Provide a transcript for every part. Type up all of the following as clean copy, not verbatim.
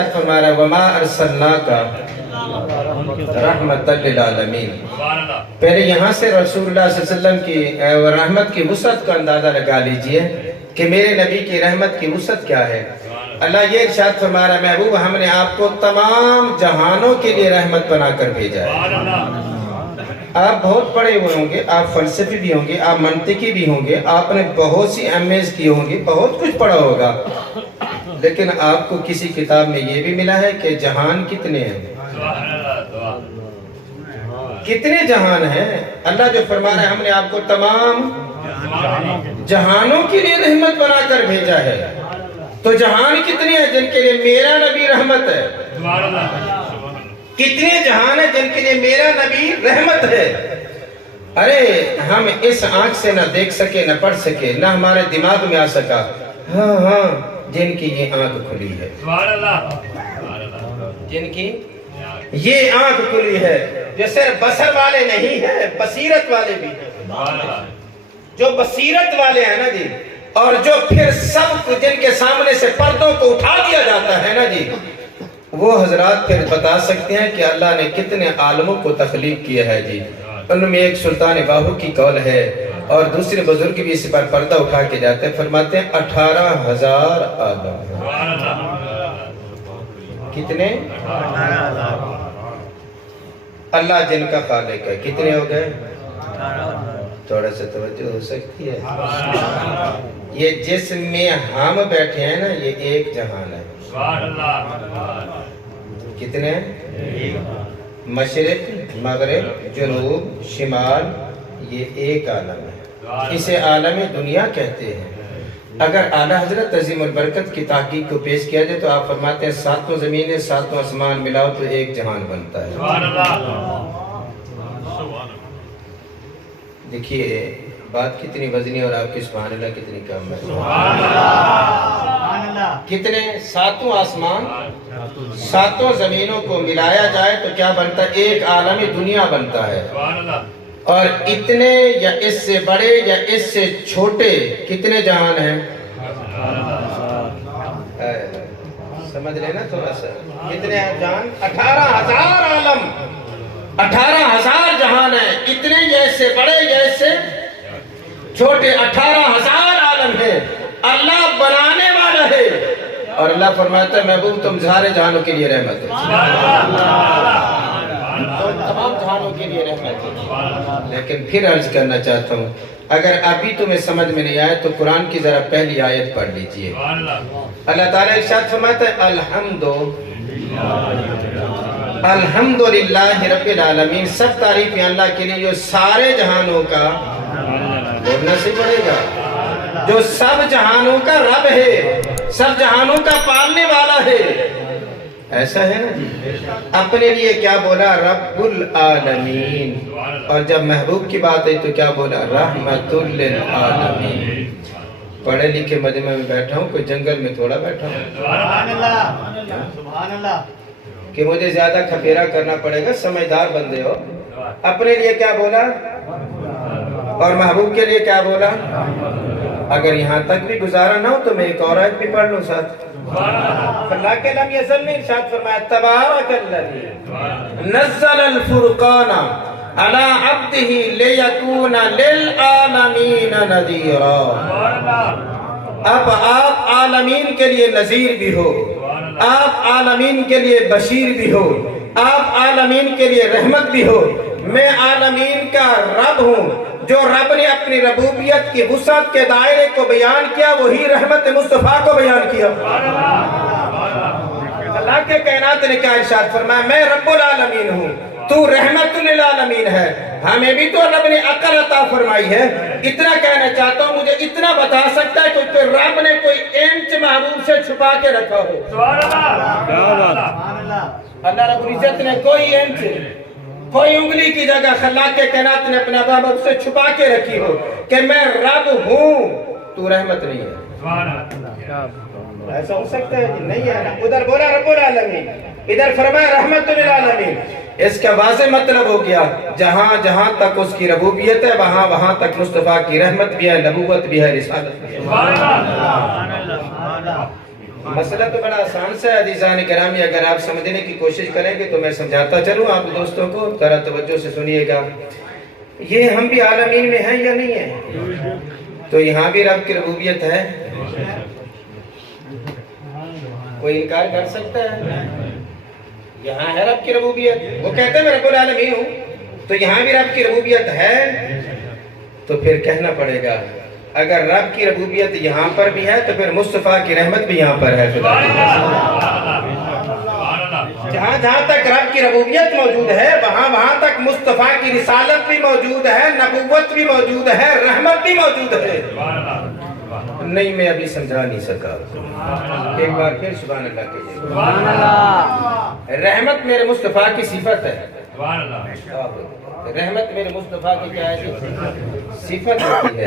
فرما رہا ہے وما ارسلناکا رحمۃ للعالمین۔ پہلے یہاں سے رسول اللہ صلی اللہ علیہ وسلم کی رحمت کی وسعت کا اندازہ لگا لیجئے کہ میرے نبی کی رحمت کی وسعت کیا ہے۔ اللہ یہ ارشاد فرما رہا ہے محبوب ہم نے آپ کو تمام جہانوں کے لیے رحمت بنا کر بھیجا ہے۔ آپ بہت پڑھے ہوئے ہوں گے، آپ فلسفی بھی ہوں گے، آپ منطقی بھی ہوں گے، آپ نے بہت سی MAs کی ہوں گی، بہت کچھ پڑھا ہوگا، لیکن آپ کو کسی کتاب میں یہ بھی ملا ہے کہ جہان کتنے ہیں؟ کتنے جہان ہیں؟ اللہ جو فرما رہا ہے ہم نے آپ کو تمام جہانوں کے لیے رحمت بنا کر بھیجا ہے۔ تو جہان کتنے ہیں جن کے لیے میرا نبی رحمت ہے؟ کتنے جہان ہیں جن کے لیے میرا نبی رحمت ہے؟ ارے ہم اس آنکھ سے نہ دیکھ سکے نہ پڑھ سکے نہ ہمارے دماغ میں آ سکا، ہاں جن کی یہ آنکھ کھلی ہے، جن کی یہ آنکھ کھلی ہے، جو صرف بصر والے نہیں ہیں بصیرت والے بھی ہیں، جو بصیرت والے ہیں نا جی، اور جو پھر سب جن کے سامنے سے پردوں کو اٹھا دیا جاتا ہے نا جی، وہ حضرات پھر بتا سکتے ہیں کہ اللہ نے کتنے عالموں کو تخلیق کیا ہے جی۔ ان میں ایک سلطان باہو کی قول ہے اور دوسرے بزرگ بھی اس پر پردہ اٹھا کے جاتے ہیں، فرماتے ہیں 18,000 عالم۔ کتنے؟ اللہ جن کا خالق ہے، کتنے ہو گئے؟ تھوڑا سا توجہ ہو سکتی ہے؟ یہ جس میں ہم بیٹھے ہیں نا یہ ایک جہان ہے۔ کتنے؟ مشرق، مغرب، جنوب، شمال، یہ ایک عالم ہے، اسے عالم دنیا کہتے ہیں۔ اگر اعلیٰ حضرت عظیم البرکت کی تحقیق کو پیش کیا جائے تو آپ فرماتے ہیں 7 زمینیں 7 آسمان ملاؤ تو ایک جہان بنتا ہے۔ دیکھیے بات کتنی وزنی اور آپ کی سبحان اللہ کتنی کم ہے۔ کتنے؟ 7 آسمان 7 زمینوں کو ملایا جائے تو کیا بنتا ہے؟ ایک عالم دنیا بنتا ہے۔ اور اتنے یا اس سے بڑے یا اس سے چھوٹے کتنے جہان ہیں؟ سمجھ لیں نا تھوڑا سا، کتنے جہان؟ 18,000 عالم، 18,000 جہان ہیں، اتنے جیسے بڑے جیسے چھوٹے 18,000 عالم ہیں۔ اللہ بنانے والا ہے اور اللہ فرماتا ہے محبوب تم سارے جہانوں کے لیے رحمت ہے، تمام جہانوں کے لیے رحمت ہے۔ لیکن پھر عرض کرنا چاہتا ہوں اگر ابھی تمہیں سمجھ میں نہیں آئے تو قرآن کی ذرا پہلی آیت پڑھ لیجئے۔ اللہ تعالیٰ ارشاد فرماتا ہے الحمدللہ رب العالمین، سب تعریفیں اللہ کے لیے جو سارے جہانوں کا بولنا سے پڑے گا، جو سب جہانوں کا رب ہے، سب جہانوں کا پالنے والا ہے۔ ایسا ہے نا، اپنے لیے کیا بولا؟ رب العالمین۔ اور جب محبوب کی بات ہے تو کیا بولا؟ رحمت للعالمین۔ پڑھے لکھے مجمع میں بیٹھا ہوں، کوئی جنگل میں تھوڑا بیٹھا ہوں سبحان اللہ کہ مجھے زیادہ کھپیرا کرنا پڑے گا، سمجھدار بندے ہو۔ اپنے لیے کیا بولا اور محبوب کے لیے کیا بولا؟ اگر یہاں تک بھی گزارا نہ ہو تو میں ایک اور آیت بھی پڑھ لوں ساتھ۔ اللہ کے لم یزل نے ارشاد فرمایا تبارک الذی نزل الفرقان علی عبدہ لیکون للعالمین نذیرا۔ اب آپ عالمین کے لیے نذیر بھی ہو، آپ عالمین کے لیے بشیر بھی ہو، آپ عالمین کے لیے رحمت بھی ہو۔ میں عالمین کا رب ہوں، جو رب نے اپنی ربوبیت کی وسعت کے دائرے کو بیان کیا وہی رحمت مصطفیٰ کو بیان کیا۔ اللہ کے کائنات نے کیا ارشاد فرمایا؟ میں رب العالمین ہوں، تو رحمت للعالمین ہے۔ ہمیں بھی تو رب نے عقل عطا فرمائی ہے۔ اتنا کہنا چاہتا ہوں مجھے اتنا بتا سکتا ہے کہ رب نے کوئی انچ محبوب سے چھپا کے رکھا ہو؟ اللہ رب العزت نے کوئی انچ، کوئی انگلی کی جگہ خلاق کے کائنات نے اپنے محبوب سے چھپا کے رکھی ہو کہ میں رب ہوں تو رحمت نہیں ہے؟ ایسا ہو سکتا ہے؟ نہیں ہے نا۔ ادھر بولا رب العالمین، ادھر فرمایا رحمت للعالمین۔ اس کا واضح مطلب ہو گیا جہاں جہاں تک اس کی ربوبیت ہے وہاں وہاں تک مصطفیٰ کی رحمت بھی ہے، نبوت بھی ہے، رسالت بھی ہے۔ مسئلہ تو بڑا آسان سا ہے عزیزان گرامی، اگر آپ سمجھنے کی کوشش کریں گے تو میں سمجھاتا چلوں آپ دوستوں کو، ذرا توجہ سے سنیے گا۔ یہ ہم بھی عالمین میں ہیں یا نہیں ہیں؟ تو یہاں بھی رب کی ربوبیت ہے؟ کوئی انکار کر سکتا ہے؟ یہاں ہے رب کی ربوبیت، وہ کہتے ہیں میں رب العالمین ہوں، تو یہاں بھی رب کی ربوبیت ہے، تو پھر کہنا پڑے گا اگر رب کی ربوبیت یہاں پر بھی ہے تو پھر مصطفیٰ کی رحمت بھی یہاں پر ہے۔ جہاں جہاں تک رب کی ربوبیت موجود ہے وہاں تک مصطفیٰ کی رسالت بھی موجود ہے، نبوت بھی موجود ہے، رحمت بھی موجود ہے۔ نہیں میں ابھی سمجھا نہیں سکا، ایک بار پھر سبحان اللہ کہیے۔ سبحان اللہ۔ رحمت میرے مصطفیٰ کی صفت ہے، رحمت میرے مصطفیٰ کی کیا ہے؟ صفت ہوتی ہے،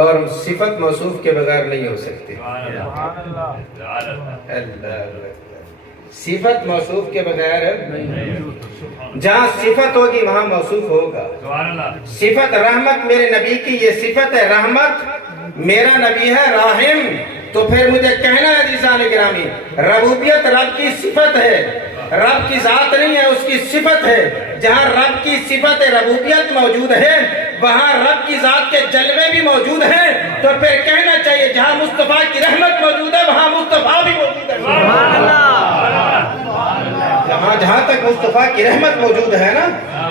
اور صفت موصوف کے بغیر نہیں ہو سکتی۔ صفت موصوف کے بغیر، جہاں صفت ہوگی وہاں موصوف ہوگا۔ صفت رحمت میرے نبی کی یہ صفت ہے، رحمت میرا نبی ہے راحم، تو پھر مجھے کہنا ہے عزیزان گرامی ربوبیت رب کی صفت ہے، رب کی ذات نہیں ہے، اس کی صفت ہے۔ جہاں رب کی صفت ربوبیت موجود ہے وہاں رب کی ذات کے جلوے بھی موجود ہیں، تو پھر کہنا چاہیے جہاں مصطفیٰ کی رحمت موجود ہے وہاں مصطفیٰ بھی موجود ہے۔ جہاں تک مصطفیٰ کی رحمت موجود ہے نا،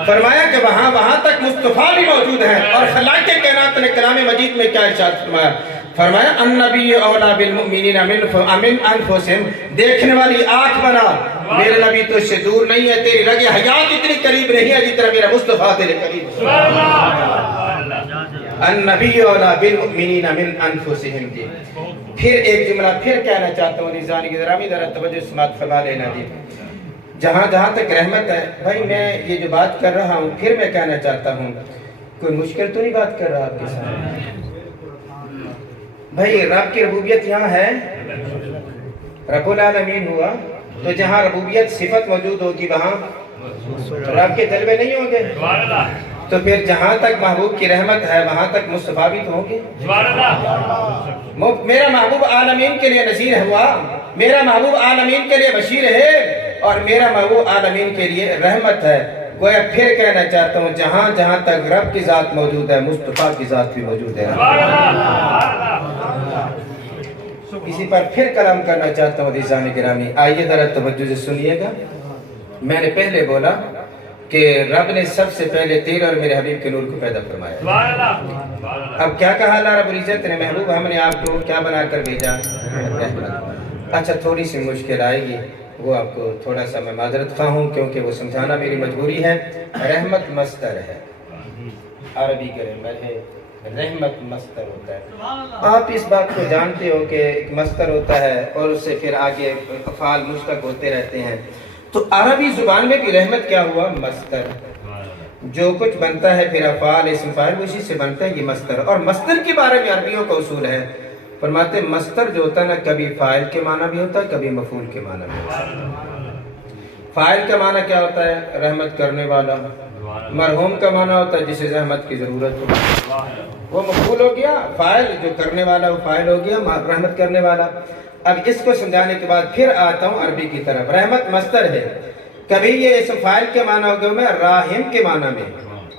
فرمایا کہ وہاں تک مصطفیٰ بھی موجود ہے۔ اور خالق کائنات نے کلام مجید میں کیا ارشاد فرمایا؟ فرمایا النبی اولا بالمؤمنین من انفسہم، دیکھنے والی آنکھ بنا، میرے نبی تو اس سے دور نہیں ہے، تیری رگ حیات اتنی قریب نہیں ہے جتنا میرا مصطفیٰ تیرے قریب ہے۔ النبی اولا بالمؤمنین من انفسہم جی۔ پھر ایک جملہ پھر کہنا چاہتا ہوں نظام کی ذرا ذرا توجہ سماعت فرما لینا جی۔ جہاں تک رحمت ہے بھائی، میں یہ جو بات کر رہا ہوں پھر میں کہنا چاہتا ہوں کوئی مشکل تو نہیں بات کر رہا آپ کے ساتھ؟ بھائی رب کی ربوبیت یہاں ہے، رب العالمین ہوا، تو جہاں ربوبیت صفت موجود ہوگی وہاں رب کے جلوے نہیں ہوں گے، تو پھر جہاں تک محبوب کی رحمت ہے وہاں تک مصطفیٰ بھی تو ہوں گے۔ میرا محبوب عالمین کے لیے نذیر ہوا، میرا محبوب عالمین کے لیے بشیر ہے، اور میرا محبوب عالمین کے لیے رحمت ہے۔ گویا پھر کہنا چاہتا ہوں جہاں تک رب کی ذات موجود ہے مصطفیٰ کی ذات بھی موجود ہے۔ اسی پر پھر کلام کرنا چاہتا ہوں عزیزان گرامی، آئیے ذرا توجہ سے سنیے گا۔ میں نے پہلے بولا کہ رب نے سب سے پہلے تیرے اور میرے حبیب کے نور کو پیدا فرمایا۔ اب کیا کہا اللہ رب العزت نے؟ محبوب ہم نے آپ کو کیا بنا کر بھیجا؟ اچھا تھوڑی سی مشکل آئے گی، وہ آپ کو تھوڑا سا میں معذرت خواہ ہوں کیونکہ وہ سمجھانا میری مجبوری ہے۔ رحمت مصدر ہے، عربی گرامر ہے، رحمت مصدر ہوتا ہے۔ آپ اس بات کو جانتے ہو کہ ایک مصدر ہوتا ہے اور اس سے پھر آگے افعال مشتق ہوتے رہتے ہیں، تو عربی زبان میں بھی رحمت کیا ہوا؟ مصدر۔ جو کچھ بنتا ہے پھر افعال اسم فاعل اسی سے بنتا ہے، یہ مصدر۔ اور مصدر کے بارے میں عربیوں کا اصول ہے، فرماتے ہیں مصدر جو ہوتا ہے نا کبھی فاعل کے معنی بھی ہوتا ہے کبھی مفعول کے معنی بھی ہوتا ہے۔ فاعل کا معنی کیا ہوتا ہے؟ رحمت کرنے والا۔ مرحوم کا معنی ہوتا ہے جسے رحمت کی ضرورت ہو، وہ مفعول ہو گیا۔ فاعل جو کرنے والا وہ فاعل ہو گیا، رحمت کرنے والا۔ اب اس کو سمجھانے کے بعد پھر آتا ہوں عربی کی طرف۔ رحمت مصدر ہے، کبھی یہ اسم فاعل کے معنی ہوگا میں راحم کے معنی میں،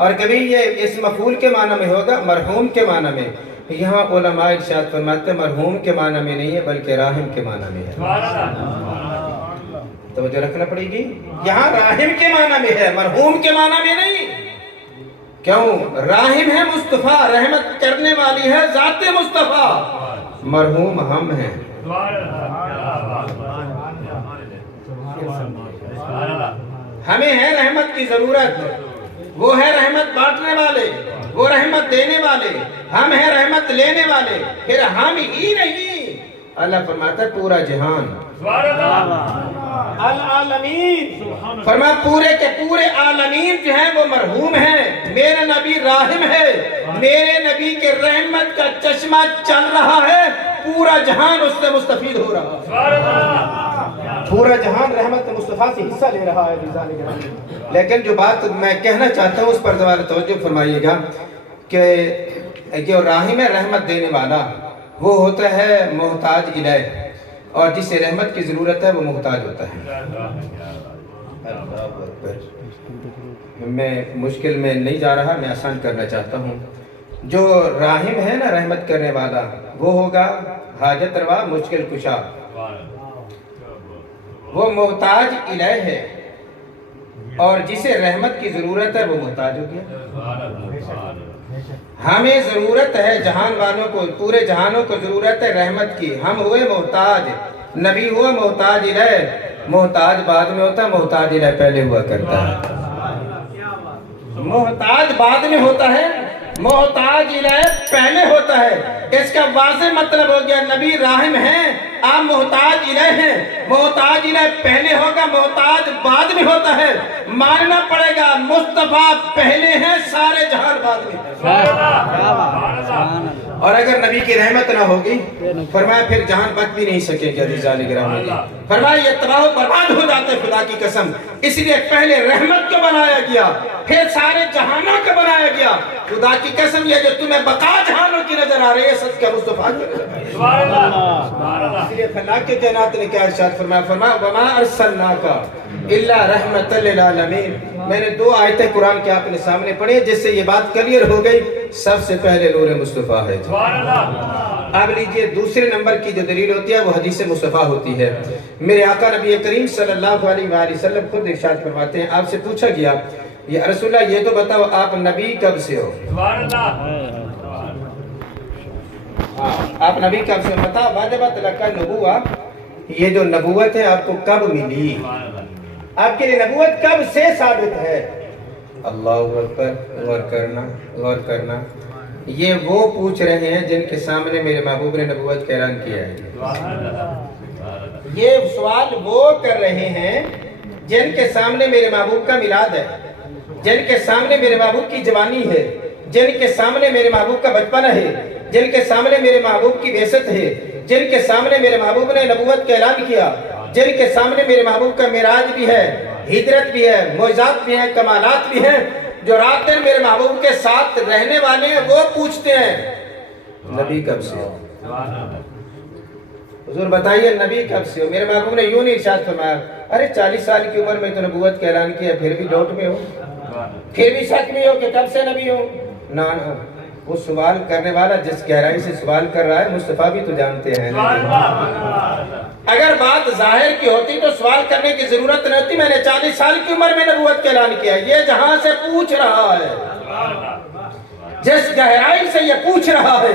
اور کبھی یہ اسم مفعول کے معنی میں ہوگا مرحوم کے معنی میں۔ یہاں علماء ارشاد فرماتے ہیں مرحوم کے معنی میں نہیں ہے بلکہ راحم کے معنی میں ہے۔ توجہ رکھنا پڑے گی، یہاں راحم کے معنی میں ہے، مرحوم کے معنی میں نہیں۔ کیوں؟ راحم ہے مصطفیٰ، رحمت کرنے والی ہے ذات مصطفیٰ، مرحوم ہم ہیں۔ ہمیں ہے رحمت کی ضرورت، وہ ہے رحمت بانٹنے والے، وہ رحمت دینے والے، ہم ہیں رحمت لینے والے، پھر ہم ہی نہیں۔ اللہ فرماتا ہے پورا جہان، العالمین، فرمایا پورے کے پورے عالمین جو ہیں وہ مرحوم ہیں، میرا نبی راحم ہے، میرے نبی کے رحمت کا چشمہ چل رہا ہے، پورا جہان اس سے مستفید ہو رہا ہے، پورا جہان رحمت مصطفیٰ سے حصہ لے رہا ہے۔ لیکن جو بات میں کہنا چاہتا ہوں اس پر ذرا توجہ فرمائیے گا کہ جو راحم ہے رحمت دینے والا وہ ہوتا ہے محتاج الیہ، اور جسے رحمت کی ضرورت ہے وہ محتاج ہوتا ہے۔ میں مشکل میں نہیں جا رہا، میں آسان کرنا چاہتا ہوں۔ جو راحم ہے نا، رحمت کرنے والا، وہ ہوگا حاجت روا، مشکل کشا، وہ محتاج الہ ہے، اور جسے رحمت کی ضرورت ہے وہ محتاج ہو گیا۔ ہمیں ضرورت ہے جہان والوں کو، پورے جہانوں کو ضرورت ہے رحمت کی، ہم ہوئے محتاج، نبی ہوا محتاج الہ، محتاج بعد میں ہوتا، محتاج الہ پہلے ہوا کرتا ہے۔ محتاج بعد میں ہوتا ہے، محتاج الہ پہلے ہوتا ہے۔ اس کا واضح مطلب ہو گیا نبی راحم ہیں، آپ محتاج الہ ہیں، محتاج الہ پہلے ہوگا، محتاج بعد میں ہوتا ہے۔ ماننا پڑے گا مصطفیٰ پہلے ہیں، سارے جہان بعد میں ہیں۔ اور اگر نبی کی رحمت نہ ہوگی، فرمایا پھر جہان بچ بھی نہیں سکے گا۔ عزیزان گرامی، فرمایا یہ تباہ و برباد ہو جاتے خدا کی قسم۔ اس لیے پہلے رحمت کو بنایا گیا، پھر سارے جہانوں کو بنایا گیا۔ خدا کی قسم یہ جو تمہیں بقا جہانوں کی نظر آ رہی ہے، سچ کا مصطفیٰ کی نظر آ رہی ہے۔ اس لیے خلاق کے کائنات نے کیا ارشاد فرمایا، فرمایا وَمَا أَرْسَلْنَاكَ إِلَّا رَحْمَةً لِلْعَالَمِينَ۔ میں نے 2 آیتیں قرآن کے آپ نے سامنے پڑھی جس سے یہ بات کلیئر ہو گئی، سب سے پہلے نور مصطفیٰ ہے۔ اب لیجئے دوسرے نمبر کی جو دلیل ہوتی ہے وہ حدیث مصطفیٰ ہوتی ہے۔ میرے آقا نبی کریم صلی اللہ علیہ وآلہ وسلم خود ارشاد فرماتے ہیں، آپ سے پوچھا گیا یا رسول اللہ یہ تو بتاؤ آپ نبی کب سے ہو؟ آپ نبی کب سے ہو؟ بتاؤ واجبت لکا نبوہ، یہ جو نبوت ہے آپ کو کب ملی؟ آپ کے لیے نبوت کب سے ثابت ہے؟ اللہ اکبر، غور کرنا، غور کرنا۔ یہ وہ پوچھ رہے ہیں جن کے سامنے میرے محبوب نے نبوت کا اعلان کیا ہے۔ یہ سوال وہ کر رہے ہیں جن کے سامنے میرے محبوب کا میلاد ہے، جن کے سامنے میرے محبوب کی جوانی ہے، جن کے سامنے میرے محبوب کا بچپن ہے، جن کے سامنے میرے محبوب کی بعثت ہے، جن کے سامنے میرے محبوب نے نبوت کا اعلان کیا، جن کے سامنے میرے محبوب کا معراج بھی ہے، ہجرت بھی ہے، معجزات بھی ہیں، کمالات بھی ہیں۔ جو رات دن میرے محبوب کے ساتھ رہنے والے ہیں وہ پوچھتے ہیں نبی کب سے ہو؟ حضور بتائیے نبی کب سے ہو؟ میرے محبوب نے یوں نہیں ارشاد فرمایا ارے 40 سال کی عمر میں تو نبوت کا اعلان کیا پھر بھی ڈاؤٹ میں ہو، پھر بھی شک میں ہو کہ کب سے نبی ہو؟ نہ وہ سوال کرنے والا جس گہرائی سے سوال کر رہا ہے مصطفیٰ بھی تو جانتے ہیں۔ اگر بات ظاہر کی ہوتی تو سوال کرنے کی ضرورت نہ ہوتی۔ میں نے 40 سال کی عمر میں نبوت کا اعلان کیا، یہ جہاں سے پوچھ رہا ہے، جس گہرائی سے یہ پوچھ رہا ہے،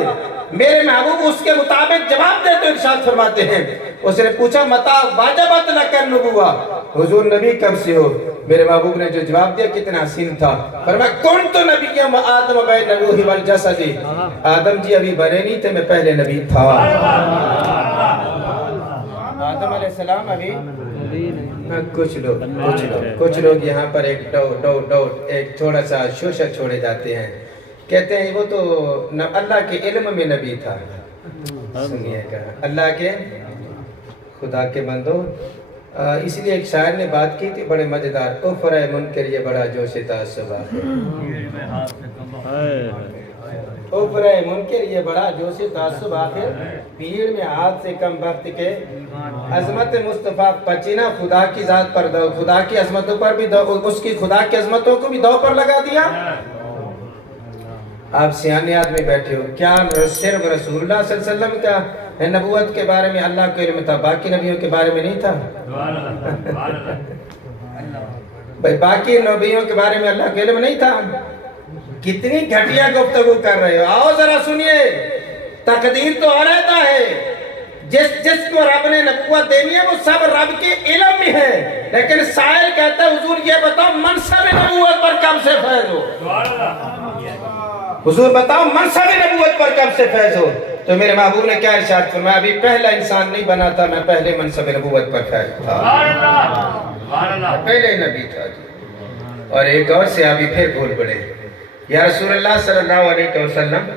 میرے محبوب اس کے مطابق جواب دیتے ارشاد فرماتے ہیں۔ اس نے پوچھا متا واجبت لکا نبوہ، حضور نبی کب سے ہو؟ میرے محبوب نے جو جواب دیا کتنا حسین تھا، فرمایا کنت نبی آدم بین الروح والجسد، آدم جی ابھی بنے نہیں تھے، میں پہلے نبی تھا۔ آدم علیہ السلام ابھی کچھ لوگ یہاں پر ایک ایک تھوڑا سا شوشہ چھوڑے جاتے ہیں، کہتے ہیں وہ تو اللہ کے علم میں نبی تھا۔ سنیے گا اللہ کے خدا کے بندو، اس لیے ایک شاعر نے بات کی تھی بڑے مزیدار، کفر منکر یہ بڑا جوش تعصب ہے، کفر منکر یہ بڑا جوش تعصب آخر، بھیڑ میں ہاتھ سے کم وقت کے عظمت مصطفیٰ پچینا، خدا کی ذات پر دو، خدا کی عظمتوں پر بھی دو، اس کی خدا کی عظمتوں کو بھی دو پر لگا دیا۔ آپ سیانے آدمی بیٹھے ہو، کیا صرف رسول اللہ صلی اللہ علیہ وسلم کا نبوت کے بارے میں اللہ کو علم تھا، باقی نبیوں کے بارے میں نہیں تھا؟ بھائی باقی نبیوں کے بارے میں اللہ کو علم نہیں تھا؟ کتنی گھٹیا گفتگو کر رہے ہو، آؤ ذرا سنیے۔ تقدیر تو علیحدہ ہے، جس کو رب نے نبوت دینی ہے وہ سب رب کے علم میں ہے، لیکن سائل کہتا ہے حضور یہ بتاؤ منصب نبوت پر کب سے فیض ہو؟ حضور بتاؤ منصب نبوت پر کب سے فیض ہو؟ تو میرے محبوب نے کیا ارشاد فرمایا، ابھی پہلا انسان نہیں بنا تھا، میں پہلے منصب نبوت پر فیض تھا، پہلے نبی تھا۔ اور ایک اور صحابی پھر بول پڑے، یا رسول اللہ صلی اللہ علیہ وسلم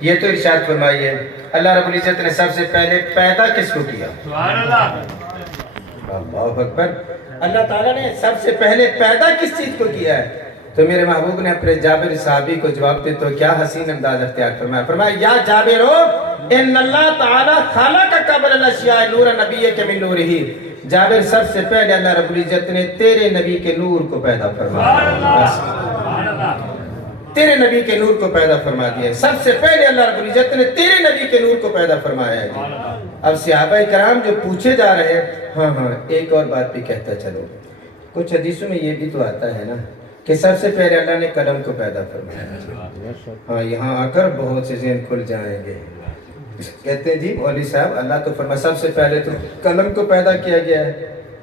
یہ تو ارشاد فرمائیے اللہ رب العزت نے سب سے پہلے پیدا کس کو کیا؟ اللہ اکبر، اللہ تعالیٰ نے سب سے پہلے پیدا کس چیز کو کیا ہے؟ تو میرے محبوب نے اپنے جابر صحابی کو جواب دے تو کیا حسین انداز اختیار فرمایا، فرمایا یا جابر ہو ان اللہ تعالی خلق قبل الاشیاء نور نبی کے من نورہ، جابر سب سے پہلے اللہ رب العزت نے تیرے نبی کے نور کو پیدا فرمایا، تیرے نبی کے نور کو پیدا فرما دیا، سب سے پہلے اللہ رب العزت نے تیرے نبی کے نور کو پیدا فرمایا ہے۔ اب صحابہ کرام جو پوچھے جا رہے ہیں، ہاں ایک اور بات بھی کہتا چلو، کچھ حدیثوں میں یہ بھی تو آتا ہے نا کہ سب سے پہلے اللہ نے قلم کو پیدا فرمایا۔ ہاں یہاں آ کر بہت سے ذہن کھل جائیں گے، کہتے ہیں جی مولوی صاحب اللہ تو فرمایا سب سے پہلے تو قلم کو پیدا کیا گیا ہے،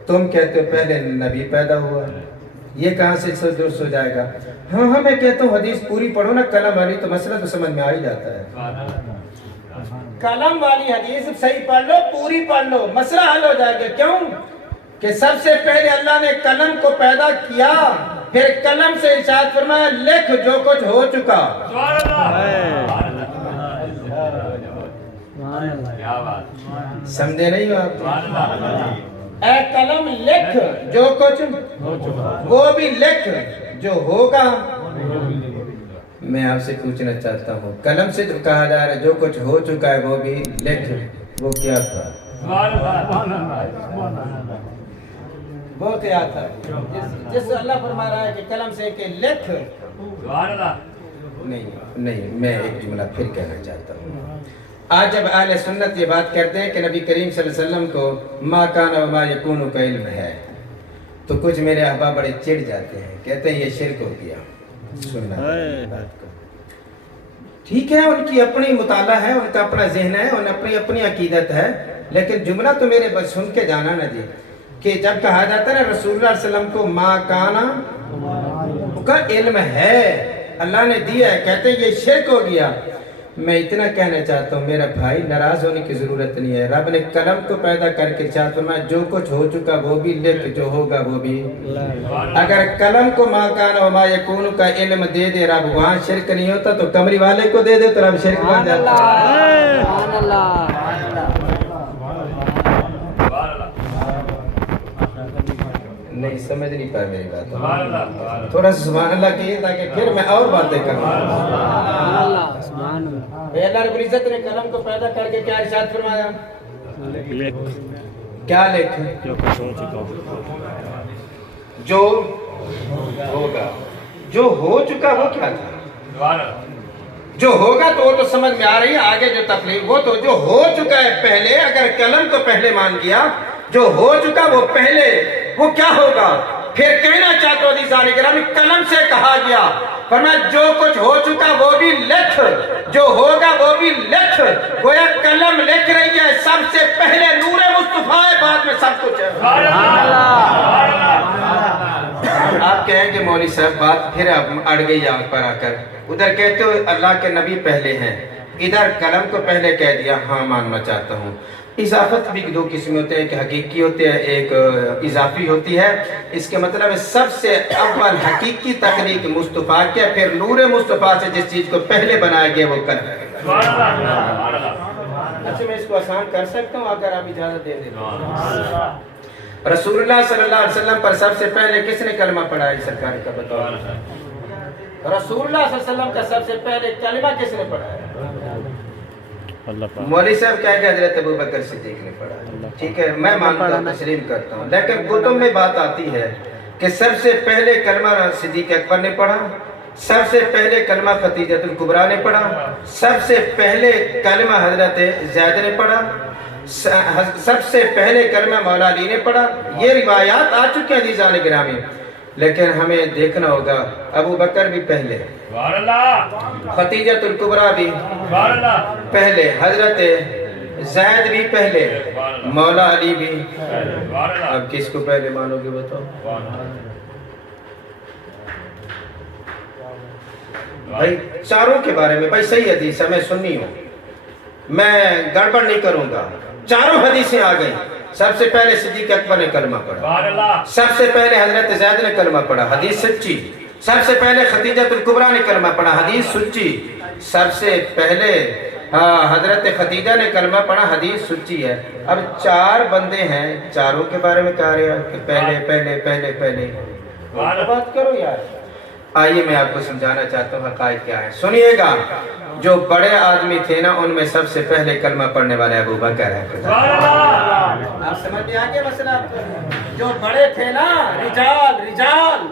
تم کہتے ہو پہلے نبی پیدا ہوا، یہ کہاں سے درست ہو جائے گا؟ ہاں میں کہتا ہوں حدیث پوری پڑھو نا قلم والی تو مسئلہ تو سمجھ میں آ ہی جاتا ہے۔ قلم والی حدیث صحیح پڑھ لو، پوری پڑھ لو، مسئلہ حل ہو جائے گا۔ کیوں کہ سب سے پہلے اللہ نے قلم کو پیدا کیا، پھر قلم سے ارشاد فرمایا لکھ جو کچھ ہو چکا۔ سمجھے نہیں ہو آپ؟ اے قلم لکھ جو کچھ وہ بھی لکھ جو ہوگا۔ میں آپ سے پوچھنا چاہتا ہوں قلم سے جو کہا جا رہا ہے جو کچھ ہو چکا ہے وہ بھی لکھ، وہ کیا تھا؟ وہ کیا تھا جس اللہ فرما رہا ہے کہ قلم سے کہ لکھ؟ نہیں میں ایک جملہ پھر کہنا چاہتا ہوں۔ آج جب اہل سنت یہ بات کرتے ہیں کہ نبی کریم صلی اللہ علیہ وسلم کو ما کان و ما یکون کا علم ہے، تو کچھ میرے احباب بڑے چڑ جاتے ہیں، کہتے ہیں یہ شرک ہو گیا۔ سننا بات کو ٹھیک ہے، ان کی اپنی مطالعہ ہے، ان کا اپنا ذہن ہے، ان اپنی عقیدت ہے، لیکن جملہ تو میرے بس سن کے جانا نا جی کہ جب کہا جاتا ہے رسول اللہ علیہ وسلم کو ما کانا کا علم ہے، اللہ نے دیا ہے، کہتے ہیں یہ شرک ہو گیا۔ میں اتنا کہنا چاہتا ہوں میرا بھائی ناراض ہونے کی ضرورت نہیں ہے، رب نے قلم کو پیدا کر کے چاہتا ہوں میں جو کچھ ہو چکا وہ بھی لکھ، جو ہوگا وہ بھی۔ اگر قلم کو ما کان و ما یکون کا علم دے دے رب، وہاں شرک نہیں ہوتا، تو کمری والے کو دے دے تو رب شرک بن جاتا ہے۔ نہیں سمجھ نہیں پایا میری بات، تھوڑا سا سبحان اللہ کہیے تاکہ پھر میں اور باتیں کروں۔ اللہ رب العزت نے قلم کو پیدا کر کے کیا ارشاد فرمایا؟ کیا لکھ؟ جو ہوگا، جو ہو چکا وہ کیا تھا؟ جو ہوگا تو وہ تو سمجھ میں آ رہی ہے، آگے جو تکلیف وہ تو جو ہو چکا ہے پہلے، اگر قلم کو پہلے مان گیا جو ہو چکا وہ پہلے، وہ کیا ہوگا؟ پھر کہنا چاہتا ہوں عزیزان گرامی قلم سے کہا گیا، فرمایا جو کچھ ہو چکا وہ بھی لکھ، جو ہوگا وہ بھی لکھ۔ گویا قلم لکھ رہی ہے، سب سے پہلے نور مصطفیٰ ہے، بعد میں سب کچھ ہے۔ آپ کہیں کہ مولوی صاحب بات پھر اڑ گئی یہاں پر آ کر، ادھر کہتے ہو اللہ کے نبی پہلے ہیں، ادھر قلم کو پہلے کہہ دیا۔ ہاں ماننا چاہتا ہوں، اضافت بھی دو قسم ہوتے ہیں، کہ حقیقی ہوتے ہیں، ایک اضافی ہوتی ہے۔ اس کے مطلب ہے سب سے اول حقیقی تخلیق مصطفیٰ کیا، پھر نور مصطفیٰ سے جس چیز کو پہلے بنایا گیا وہ کر ہے۔ اچھا میں اس کو آسان کر سکتا ہوں اگر آپ اجازت دے دیں۔ رسول اللہ صلی اللہ علیہ وسلم پر سب سے پہلے کس نے کلمہ پڑھا ہے سرکار کا بتاؤ؟ رسول اللہ صلی اللہ علیہ وسلم کا سب سے پہلے کلمہ کس نے پڑھا ہے؟ مولوی صاحب کہہ کہ حضرت ابو بکر صدیق نے پڑھا، ٹھیک ہے میں مانتا ہوں، تسلیم کرتا ہوں، لیکن کتب میں بات آتی ہے کہ سب سے پہلے کلمہ صدیق اکبر نے پڑھا، سب سے پہلے کلمہ خدیجہ الکبریٰ نے پڑھا، سب سے پہلے کلمہ حضرت زید نے پڑھا، سب سے پہلے کلمہ مولا علی نے پڑھا۔ یہ روایات آ چکی ہیں عزیزان گرامی، لیکن ہمیں دیکھنا ہوگا ابو بکر بھی پہلے، خدیجہ الکبریٰ بھی پہلے، حضرت زید بھی پہلے، مولا علی بھی۔ اب کس کو پہلے مانو گے بتاؤ؟ بھائی چاروں کے بارے میں، بھائی صحیح حدیث ہے، میں سنی ہوں، میں گڑبڑ نہیں کروں گا، چاروں حدیثیں آ گئی۔ سب سے پہلے صدیق اکبر نے کلمہ پڑھا، سب سے پہلے حضرت زید نے کلمہ پڑھا، حدیث سچی، سب سے پہلے خدیجہ الکبریٰ نے کلمہ پڑھا، حدیث سچی، سب سے پہلے حضرت خدیجہ نے کلمہ پڑھا، حدیث سچی ہے۔ اب چار بندے ہیں، چاروں کے بارے میں کہہ رہے ہیں کہ پہلے پہلے پہلے پہلے، بات کرو یار۔ آئیے میں آپ کو سمجھانا چاہتا ہوں حقائق کیا ہے، سنیے گا۔ جو بڑے آدمی تھے نا ان میں سب سے پہلے کلمہ پڑھنے والے ابو بکر ہیں۔ آپ سمجھ میں آگے مسئلہ آپ کو؟ جو بڑے تھے نا رجال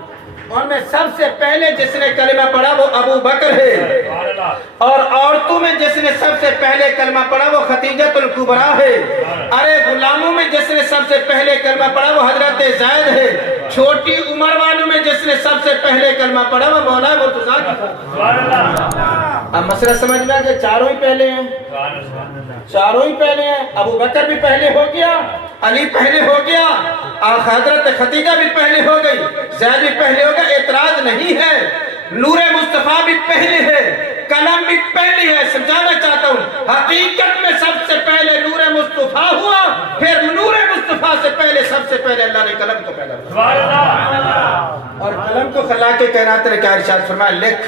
ان میں سب سے پہلے جس نے کلمہ پڑھا وہ ابو بکر ہے، اور عورتوں میں جس نے سب سے پہلے کلمہ پڑھا وہ خدیجۃ الکبریٰ ہے، ارے غلاموں میں جس نے سب سے پہلے کلمہ پڑھا وہ حضرت زید ہے، چھوٹی عمر والوں میں جس نے سب سے پہلے کلمہ پڑھا وہ مولا مرتضیٰ کی۔ اب مسئلہ سمجھ میں آ گیا، چاروں ہی پہلے ہیں، چاروں ہی پہلے ہیں۔ ابو بکر بھی پہلے ہو گیا، علی پہلے ہو گیا، حضرت خدیجہ بھی پہلے ہو گئی، زید بھی پہلے ہو گیا، اعتراض نہیں ہے۔ نور مصطفیٰ بھی پہلے ہے، کلم بھی پہلے ہے۔ سمجھانا چاہتا ہوں حقیقت میں سب سے پہلے نور مصطفیٰ ہوا، پھر نور مصطفیٰ سے پہلے سب سے پہلے اللہ نے قلم کو پیدا کیا، اور قلم کو خلا کے کائنات نے کیا ارشاد فرمایا، لکھ۔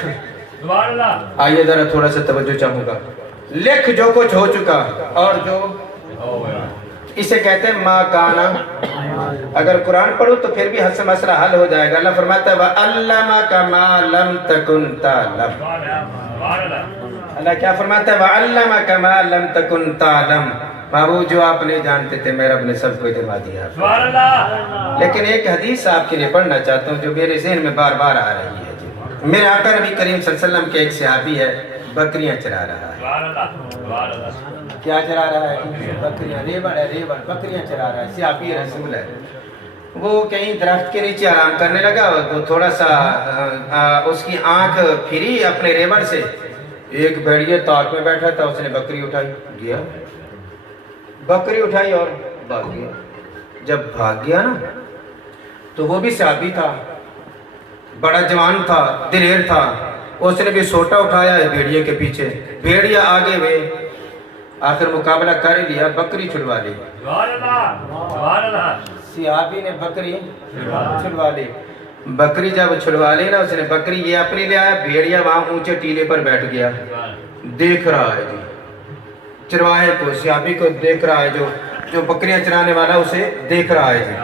آئیے ذرا تھوڑا سا توجہ چاہوں گا، لکھ جو کچھ ہو چکا اور جو اسے کہتے ہیں ما کانا۔ اگر قرآن پڑھو تو پھر بھی حسن مسئلہ حل ہو جائے گا۔ اللہ فرماتا ہے وَعَلَّمَكَ مَا لَمْ تَكُنْ تَعْلَمْ۔ اللہ کیا فرماتا ہے وَعَلَّمَكَ مَا لَمْ تَكُنْ تَعْلَمْ، محبوب جو آپ نہیں جانتے تھے میرا رب نے سب کو دما دیا۔ لیکن ایک حدیث آپ کے لیے پڑھنا چاہتا ہوں جو میرے ذہن میں بار بار آ رہی ہے۔ میرے آقا نبی کریم صلی اللہ علیہ وسلم کے ایک صحابی ہے، بکریاں چرا رہا ہے۔ کیا چرا رہا ہے؟ بکریاں، ریبڑ ہے، ریبڑ، بکریاں چرا رہا ہے، صحابی رسول ہے۔ وہ کہیں درخت کے نیچے آرام کرنے لگا تو تھوڑا سا اس کی آنکھ پھری اپنے ریبڑ سے، ایک بھیڑیا تاک میں بیٹھا تھا، اس نے بکری اٹھائی، گیا بکری اٹھائی اور بھاگ گیا۔ جب بھاگ گیا نا تو وہ بھی صحابی تھا، بڑا جوان تھا، دلیر تھا، اس نے بھی سوٹا اٹھایا ہے بھیڑیے کے پیچھے، بھیڑیا آگے ہوئے، آخر مقابلہ کر لیا، بکری چھڑوا لی۔ صحابی نے بکری چھڑوا لی۔ بکری جب چھڑوا لی نا اس نے بکری یہ اپنی لے آیا، بھیڑیا وہاں اونچے ٹیلے پر بیٹھ گیا، دیکھ رہا ہے جی چروائے کو، صحابی کو دیکھ رہا ہے، جو بکریاں چرانے والا اسے دیکھ رہا ہے جی۔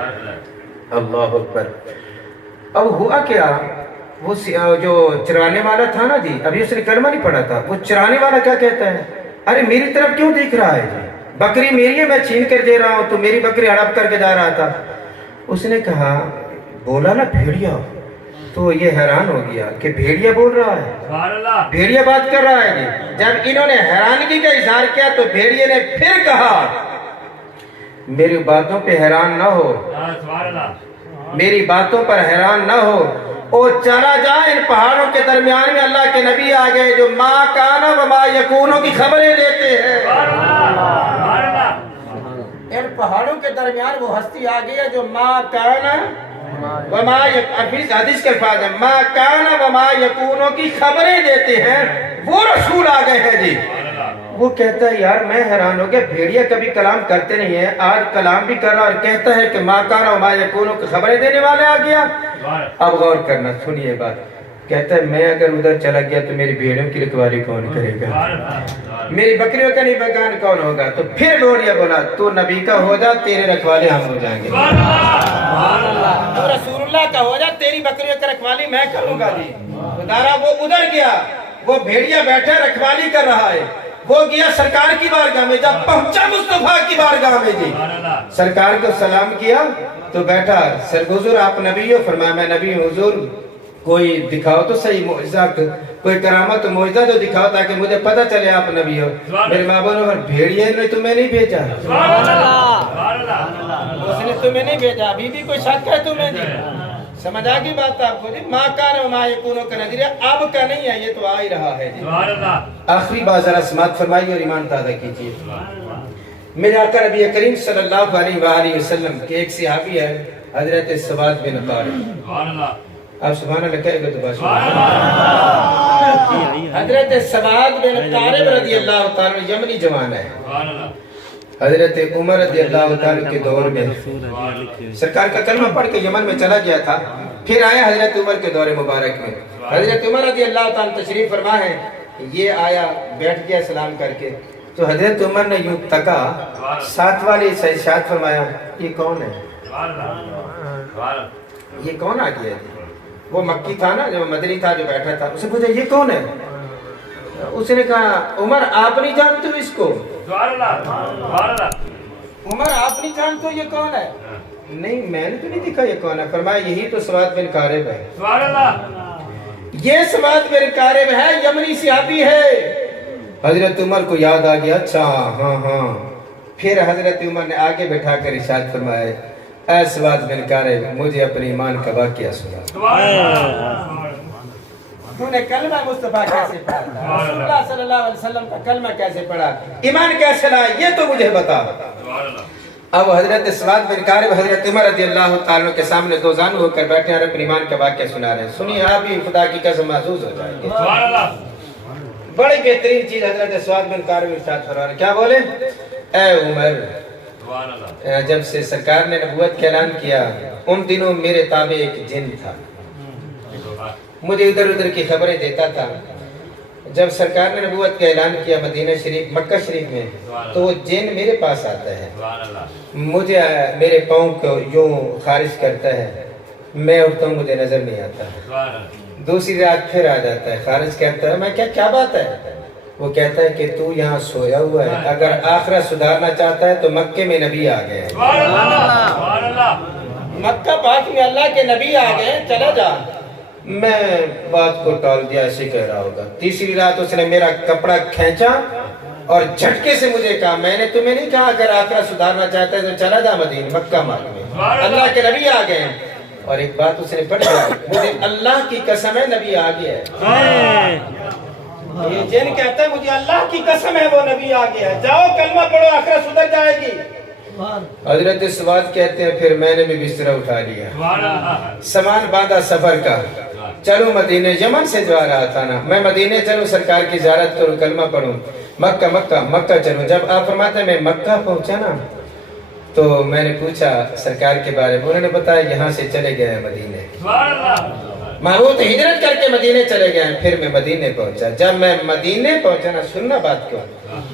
اللہ اکبر۔ اب ہوا کیا، وہ جو چرانے والا تھا نا جی، ابھی اس نے کلمہ نہیں پڑھا تھا، وہ چرانے والا کیا کہتا ہے، ارے میری طرف کیوں دیکھ رہا ہے جی، بکری میری ہے، میں چھین کر دے رہا ہوں، تو میری بکری ہڑپ کر کے جا رہا تھا۔ اس نے کہا بولا نا بھیڑیا، تو یہ حیران ہو گیا کہ بھیڑیا بول رہا ہے، بھیڑیا بات کر رہا ہے جی۔ جب انہوں نے حیرانگی کا اظہار کیا تو بھیڑیا نے پھر کہا میری باتوں پہ حیران نہ ہو، میری باتوں پر حیران نہ ہو، او چلا جا، ان پہاڑوں کے درمیان میں اللہ کے نبی آ گئے جو ما کانا و ما یکونوں کی خبریں دیتے ہیں۔ ان پہاڑوں کے درمیان وہ ہستی آ گئی ہے جو ما کانا و ما حدیث کے الفاظ ہیں، ما کانا و ما یکونوں کی خبریں دیتے ہیں، وہ رسول آ گئے ہیں جی۔ وہ کہتا ہے یار میں حیران ہو گیا، بھیڑیا کبھی کلام کرتے نہیں ہیں، آج کلام بھی کر رہا اور کہتا ہے کہ ما کانا و ما یکونوں کی خبریں دینے والے آ گیا۔ اب غور کرنا، سنیے بات، کہتا ہے میں اگر ادھر چلا گیا تو میری بھیڑوں کی رکھوالی کون کرے گا، میری بکریوں کا نگہبان کون ہوگا؟ تو پھر بھیڑیا بولا تو نبی کا ہو جا، تیرے رکھوالے ہم ہو جائیں گے، تو رسول اللہ کا ہو جا، تیری بکریوں کا رکھوالی میں کروں گا جی۔ خدارا وہ ادھر گیا، وہ بھیڑیا بیٹھا رکھوالی کر رہا ہے، وہ گیا سرکار کی بارگاہ میں، جب پہنچا مصطفیٰ کی بارگاہ میں جی، سرکار کو سلام کیا تو بیٹھا، سرگزر آپ نبی ہو؟ فرمایا میں نبی ہوں حضور، کوئی دکھاؤ تو صحیح معجزہ، کوئی کرامت معجزہ تو دکھاؤ تاکہ مجھے پتہ چلے آپ نبی ہو۔ میرے ماں باپ نے بھیڑیے نے تمہیں نہیں بھیجا، اس نے تمہیں نہیں بھیجا، ابھی بھی کوئی شک ہے تمہیں جی؟ سمجھ آگی بات آپ کو جی، ما کان و ما یکونوں کا نظریہ اب کا نہیں ہے، یہ تو آ ہی رہا ہے جی۔ آخری بات ذرا سماعت فرمائیے اور ایمان تازہ کیجیے۔ میرے آقا نبی کریم صلی اللہ علیہ وآلہ وسلم کے ایک صحابی ہے حضرت سواد بن قارب، آپ سبحان اللہ کہے گا تو بات حضرت سواد بن قارب رضی اللہ تعالیٰ یمنی جوان ہے، حضرت عمر رضی اللہ تعالیٰ کے دور میں سرکار کا کلمہ پڑھ کے یمن میں چلا گیا تھا، پھر آیا حضرت عمر کے دور مبارک میں، حضرت عمر رضی اللہ تعالیٰ تشریف فرما ہے، یہ آیا بیٹھ گیا سلام کر کے، تو حضرت عمر نے یوں تکا، ساتھ والے ارشاد فرمایا یہ کون ہے، یہ کون آ گیا ہے؟ وہ مکی تھا نا، جو مدنی تھا جو بیٹھا تھا، اسے پوچھا یہ کون ہے؟ اس نے کہا عمر آپ نہیں جانتے ہو اس کو؟ عمر آپ نہیں جانتے ہو یہ کون ہے؟ نہیں میں نے تو نہیں دیکھا یہ کون ہے۔ فرمایا یہی تو سواد بن کارب ہے، یہ سواد بن کارب ہے، یمنی صحابی ہے۔ حضرت عمر کو یاد آ گیا، اچھا ہاں ہاں۔ پھر حضرت عمر نے آگے بٹھا کر ارشاد فرمایا اے سواد بن کارب مجھے اپنے ایمان کا واقعہ سنا۔ تو نے کلمہ مصطفیٰ کیسے پڑھا، رسول اللہ صلی اللہ علیہ وسلم کا کلمہ کیسے پڑھا، ایمان کیسے لایا، یہ تو مجھے بتا۔ اب حضرت سواد بن کارب حضرت عمر رضی اللہ تعالیٰ کے سامنے دو زانو ہو کر بیٹھے اور اپنے ایمان کا واقعہ سنا رہے ہیں۔ سنیے آپ بھی خدا کی قسم محسوس ہو جائیں گے۔ بڑی بہترین چیز حضرت سواد بن کارب ارشاد فرما رہے ہیں، کیا بولے؟ اے عمر، جب سے سرکار نے نبوت کا اعلان کیا ان دنوں میرے تابع ایک جن تھا، مجھے ادھر ادھر کی خبریں دیتا تھا۔ جب سرکار نے نبوت کا اعلان کیا مدینہ شریف مکہ شریف میں تو وہ جن میرے پاس آتا ہے، مجھے میرے پاؤں کو یوں خارج کرتا ہے، میں اٹھتا ہوں مجھے نظر نہیں آتا۔ دوسری رات پھر آ جاتا ہے، خارج کرتا ہے، میں کیا بات ہے؟ وہ کہتا ہے کہ تو یہاں سویا ہوا ہے، اگر آخرت سدھارنا چاہتا ہے تو مکے میں نبی آ گئے، مکہ پاک میں اللہ کے نبی آ گئے، چلا جا۔ میں بات کو ٹال دیا، ایسے کہہ رہا ہوگا۔ تیسری رات اس نے میرا کپڑا کھینچا اور جھٹکے سے مجھے کہا میں نے تمہیں نہیں کہا اگر آخرت سدھارنا چاہتا ہے تو چلا جا مدینہ مکہ میں، اللہ کے نبی آ گئے۔ اور ایک بات اس نے پڑھی، مجھے اللہ کی قسم ہے نبی آ گیا ہے۔ یہ جن کہتا ہے مجھے اللہ کی قسم ہے وہ نبی آ گیا ہے، جاؤ کلمہ پڑھو آخرت سدھر جائے گی۔ حضرت سواد کہتے ہیں پھر میں نے بھی بستر اٹھا لیا، سامان باندھا سفر کا، چلو مدینہ، یمن سے جو آ رہا تھا نا، میں مدینہ چلوں سرکار کی زیارت کروں کلمہ پڑھوں، مکہ چلوں۔ جب آپ فرماتے ہیں میں مکہ پہنچا نا تو میں نے پوچھا سرکار کے بارے میں، انہوں نے بتایا یہاں سے چلے گئے ہیں مدینہ، محبوب ہجرت کر کے مدینے چلے گئے ہیں۔ پھر میں مدینے پہنچا، جب میں مدینے پہنچا نا، سننا بات کیوں،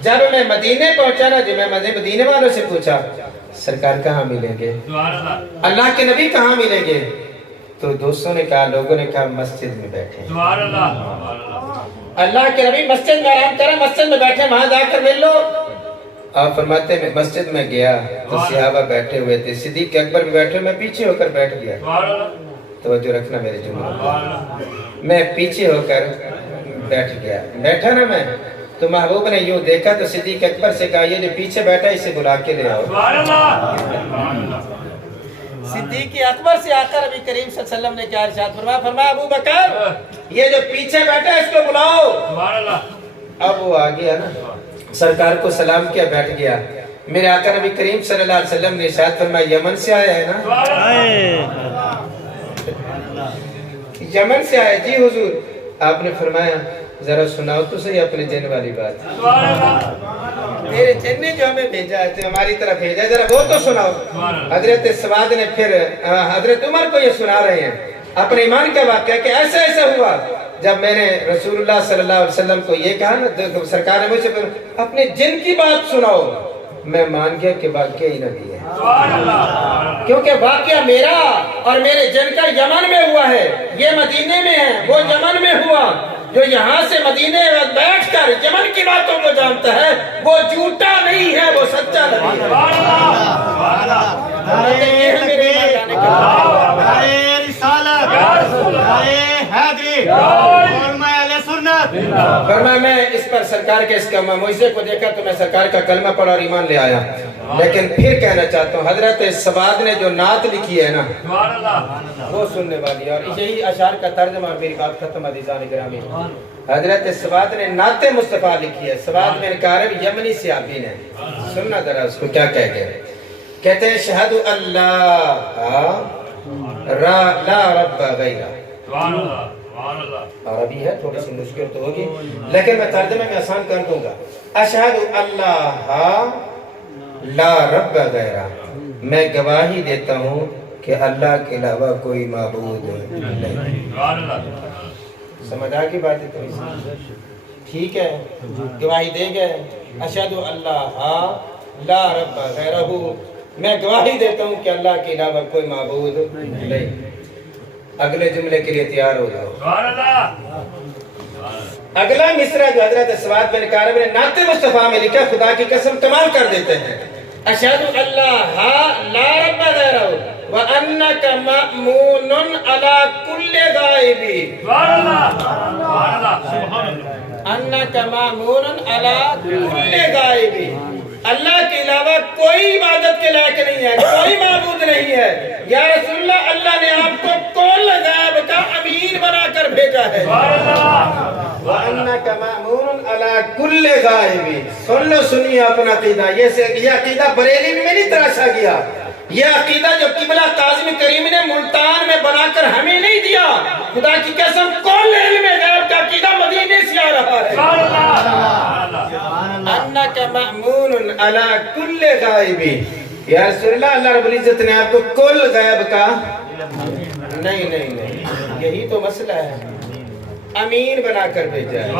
جب میں مدینے پہنچا نا، جب میں مدینے والوں سے پوچھا سرکار کہاں ملیں گے، اللہ کے نبی کہاں ملیں گے، تو دوستوں نے کہا، لوگوں نے کہا مسجد میں بیٹھے، اللہ کے نبی مسجد میں آرام کریں، مسجد میں بیٹھے، وہاں جا کر مل لو۔ آپ فرماتے ہیں میں مسجد میں گیا تو صحابہ بیٹھے ہوئے تھے، صدیق اکبر بھی بیٹھے، میں پیچھے ہو کر بیٹھ گیا۔ توجہ رکھنا میرے جملے، میں پیچھے ہو کر بیٹھ گیا، بیٹھا نا میں تو محبوب نے یوں دیکھا تو صدیق اکبر سے کہا یہ جو پیچھے بیٹھا اسے بلا کے لے آؤ۔ صدیق اکبر سے آ کر نبی کریم صلی اللہ علیہ وسلم نے کیا ارشاد فرمایا ابو بکر یہ جو پیچھے بیٹھا ہے اس کو بلاؤ۔ اب وہ آ گیا نا، سرکار کو سلام کیا، بیٹھ گیا۔ میرے آقا نبی کریم صلی اللہ علیہ وسلم نے ارشاد فرمایا یمن سے آیا ہے نا، یمن سے آیا، جی حضور۔ آپ نے فرمایا ذرا سناؤ تو صحیح اپنے جن والی بات، تیرے جن نے جو ہمیں بھیجا ہے تو ہماری طرف بھیجا ہے، ذرا وہ تو سناؤ۔ حضرت سواد نے پھر حضرت عمر کو یہ سنا رہے ہیں اپنے ایمان کا واقعہ کہ ایسا ایسا ہوا۔ جب میں نے رسول اللہ صلی اللہ علیہ وسلم کو یہ کہا نا، سرکار نے مجھ سے اپنے جن کی بات سناؤ، میں مان گیا کہ واقعہ ہی نبی ہے، کیونکہ واقعہ میرا اور میرے جن کا یمن میں ہوا ہے، یہ مدینے میں ہے، وہ یمن میں ہوا۔ جو یہاں سے مدینے میں بیٹھ کر یمن کی باتوں کو جانتا ہے وہ جھوٹا نہیں ہے، وہ سچا نبی ہے۔ فرمایا میں اس پر سرکار کے اس کا معجزے کو دیکھا تو میں سرکار کا کلمہ پڑھا اور ایمان لے آیا۔ لیکن پھر کہنا چاہتا ہوں حضرت سواد نے جو نعت لکھی ہے نا وہ سننے والی ہے، اور یہی اشعار کا ترجمہ، اور میری بات ختم عزیزان گرامی۔ حضرت سواد نے نعت مصطفیٰ لکھی ہے، سواد بن کارب یمنی صحابی نے، سننا ذرا اس کو کیا کہہ گئے، کہتے ہیں شہد اللہ لا رب غیرہ، عربی ہے تھوڑی سی مشکل تو ہوگی لیکن میں ترجمے میں آسان کر دوں گا۔ اشہد اللہ لا رب غیرہ، میں گواہی دیتا ہوں کہ اللہ کے علاوہ کوئی معبود نہیں۔ سمجھ آ کی بات ہے تو ٹھیک ہے، گواہی دے گئے اشہد اللہ لا رب غیرہ، میں گواہی دیتا ہوں کہ اللہ کے علاوہ کوئی معبود نہیں۔ اگلے جملے کے لیے تیار ہو جاؤ. اگلا مصرع جو حضرت سواد بن کارب نے نعت مصطفیٰ میں لکھا، خدا کی قسم کمال کر دیتے ہیں. اشہد اللہ لا رب غیرہ وانک مأمون علی کل غائب. انک مأمون علی کل غائب. اللہ کے علاوہ کوئی عبادت کے لائق نہیں ہے، کوئی معبود نہیں ہے. یا رسول اللہ، اللہ نے آپ کو کل غیب کا امین بنا کر بھیجا ہے. وَأَنَّكَ مَأْمُونٌ عَلَى كُلِّ غَائِبٍ. سن لو، سنیے اپنا عقیدہ. یہ عقیدہ بریلی میں نہیں تراشا گیا. یہ عقیدہ جو قبلہ کاظم کریم نے ملتان میں بنا کر ہمیں نہیں دیا. خدا کی قسم کل علم غیب کا عقیدہ مدینے سے آ رہا ہے. انک مأمون علی کل غائب. یا رسول اللہ، اللہ رب العزت نے آپ کو کل غیب کا نہیں، یہی تو مسئلہ ہے. امین بنا کر بھیجا ہے.